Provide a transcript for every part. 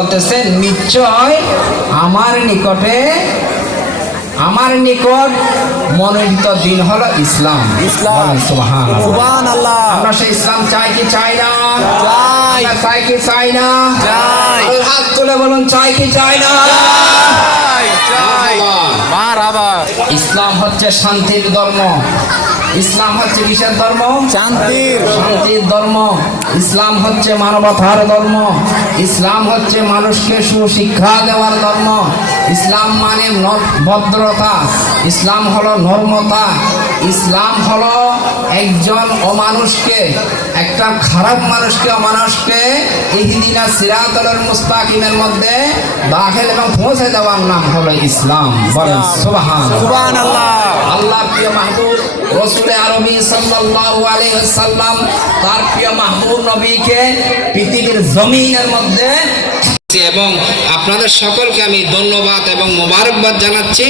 বলতেছেন নিশ্চয় আমার নিকট মনোনীত দিন হলো ইসলাম। সুবহানাল্লাহ। আমরা সেই ইসলাম চাই কি চাই না? চাই। আমরা চাই কি চাই না? চাই। হাত তুলে বলুন, চাই কি চাই না? চাই। মারহাবা। ইসলাম হচ্ছে শান্তির ধর্ম। ইসলাম হচ্ছে কিসের ধর্ম? শান্তির ধর্ম। ইসলাম হচ্ছে মানবতার ধর্ম। ইসলাম হচ্ছে মানুষকে সুশিক্ষা দেওয়ার ধর্ম। ইসলাম মানে ভদ্রতা। ইসলাম হলো নর্মতা। ইসলাম হলো একজন অমানুষকে, একটা খারাপ মানুষকে, অমানুষকে ইহদিনা সিরাতাল মুস্তাকিমের মধ্যে দাখিল এবং পৌঁছে দেওয়ার নাম হলো ইসলাম। বলেন সুবহানাল্লাহ। আল্লাহ প্রিয় মাহবুব রাসূল আরবি সাল্লাল্লাহু আলাইহি ওয়াসাল্লাম তার প্রিয় মাহবুব নবীকে পৃথিবীর জমিনের মধ্যে, এবং আপনাদের সকলকে আমি ধন্যবাদ এবং মোবারকবাদ জানাচ্ছি।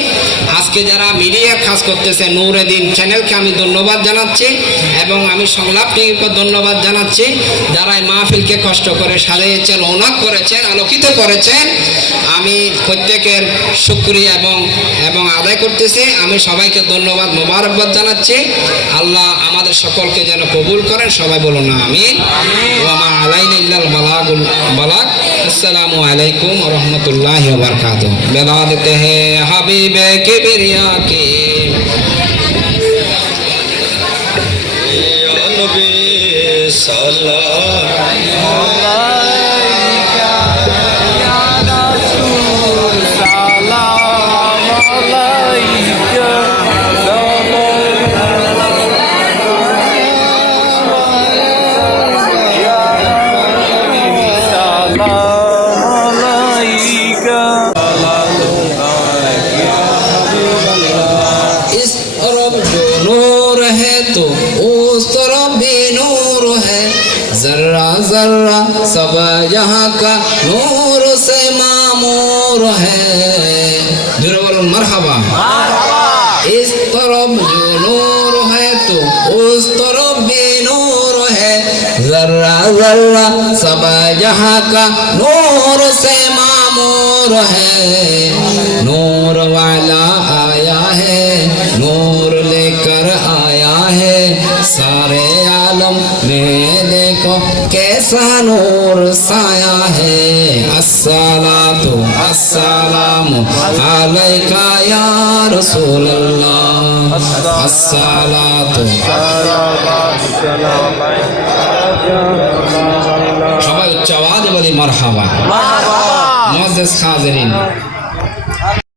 আজকে যারা মিডিয়া কাজ করতেছে, নূরুদ্দিন চ্যানেলকে আমি ধন্যবাদ জানাচ্ছি এবং আমি সংলাপ টিভিকে ধন্যবাদ জানাচ্ছি। যারা এই মাহফিলকে কষ্ট করে সাজিয়েছেন, রৌনক করেছেন, আলোকিত করেছেন, আমি প্রত্যেকের শুকরিয়া এবং আদায় করতেছি। আমি সবাইকে ধন্যবাদ মোবারকবাদ জানাচ্ছি। আল্লাহ আমাদের সকলকে যেন কবুল করেন। সবাই বলুন আমিন। ওয়া মা আলাইনা ইল্লাল বালাগ। अस्सलामु अलैकुम व रहमतुल्लाहि व बरकातुहू। बिलादत है हबीबे किबरिया की या नबी सल्लल्लाहु अलैका या रसूल सलाम अलैका। इस तरफ जो नूर है तो उस तरफ भी नूर है। जर्रा जर्रा सब यहाँ का नूर से मामूर है। जरूर बोलो मरहबा। इस तरफ जो नूर है तो उस तरफ भी नूर है। जर्रा जर्रा सब यहाँ का नूर से मामूर है। नूर वाला आया है, नूर लेकर आया है। सारे आलम में देखो कैसा नूर साया है। अस्सलातु अस्सलामु अलैका या रसूल अल्लाह। अस्सलातु। সবাই উচ্চ আওয়াজে বলি মারহাবা। মুআজ্জাজ হাজিরিন।